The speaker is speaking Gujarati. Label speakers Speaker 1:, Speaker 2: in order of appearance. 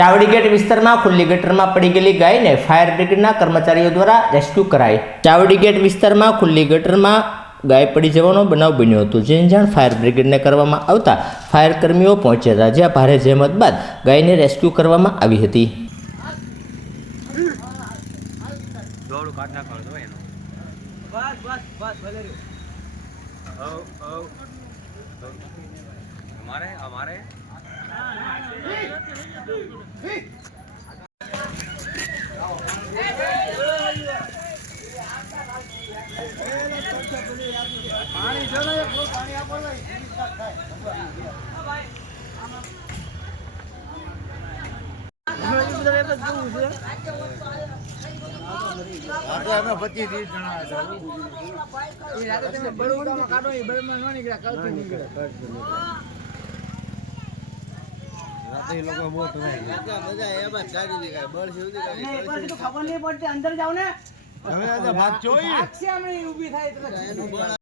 Speaker 1: ચાવડી ગેટ વિસ્તારમાં ખુલ્લી ગટરમાં પડી ગયેલી ગાયને ફાયર બ્રિગેડના કર્મચારીઓ દ્વારા રેસ્ક્યુ કરાઈ. ચાવડી ગેટ વિસ્તારમાં ખુલ્લી ગટરમાં ગાય પડી જવાનો બનાવ બન્યો હતો. જેની જાણ ફાયર બ્રિગેડને કરવામાં આવતા ફાયર કર્મીઓ પહોંચ્યા હતા. જ્યાં ભારે જહેમત બાદ ગાયને રેસ્ક્યુ કરવામાં આવી હતી.
Speaker 2: અમારે કાઢ નાખવાનું તો એનું હવ, હવ. અમારે અમારે
Speaker 3: આજે અમે પચીસ ત્રીસ જણા રાતે એ લોકો બહુ
Speaker 4: ખબર નહીં પડતી અંદર જાવ ને.
Speaker 3: હવે આજે ભાગ જોઈએ.
Speaker 4: ઊભી થાય